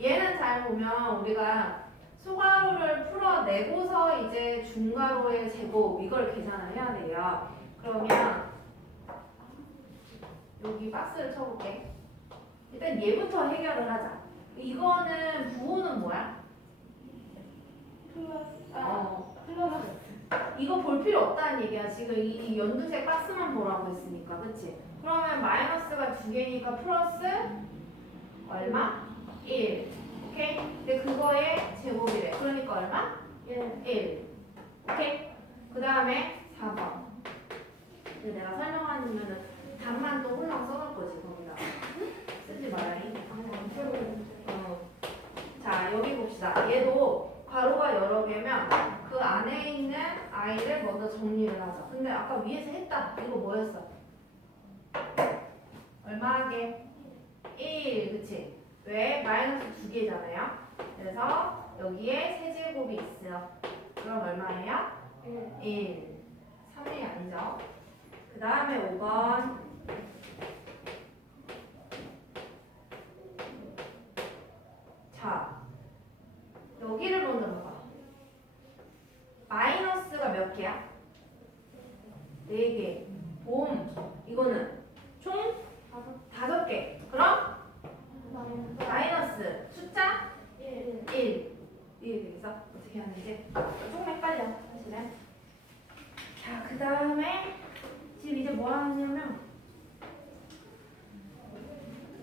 얘는 잘 보면 우리가 소가로를 풀어내고서 이제 중가로의 제곱 이걸 계산을 해야 돼요. 그러면 여기 박스를 쳐볼게. 일단 얘부터 해결을 하자. 이거는 부호는 뭐야? 플러스 어. 플러스 이거 볼 필요 없다는 얘기야. 지금 이, 이 연두색 박스만 보라고 했으니까, 그치? 그러면 마이너스가 두 개니까 플러스 얼마? 1. 오케이? 근데 그거의 제곱이래. 그러니까 얼마? 1 1. 오케이? 그 다음에 4번. 근데 내가 설명하면은 답만 또 홀랑 써놓을 거지, 거기다. 쓰지 말아잉. 어. 자, 여기 봅시다. 얘도 괄호가 여러 개면 그 안에 있는 아이를 먼저 정리를 하자. 근데 아까 위에서 했다. 이거 뭐였어? 얼마 하게? 1, 그치? 왜? 마이너스 두 개잖아요. 그래서 여기에 세제곱이 있어. 그럼 얼마예요? 1. 3이 아니죠? 그 다음에 5번. 자, 여기를 먼저 봐봐. 마이너스가 몇 개야? 4개. 봄. 이거는 총 다섯 개. 그럼 마이너스 숫자 1. 이게 되겠어? 어떻게 하는지. 조금 헷갈려. 사실은. 자, 그 다음에 지금 이제 뭐 하냐면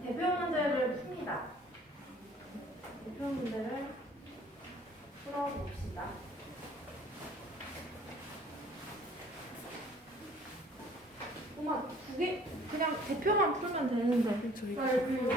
대표 문제를 풉니다. 대표 문제를 풀어봅시다. 엄마 두개 그냥 대표만 풀면 되는데. 나 이거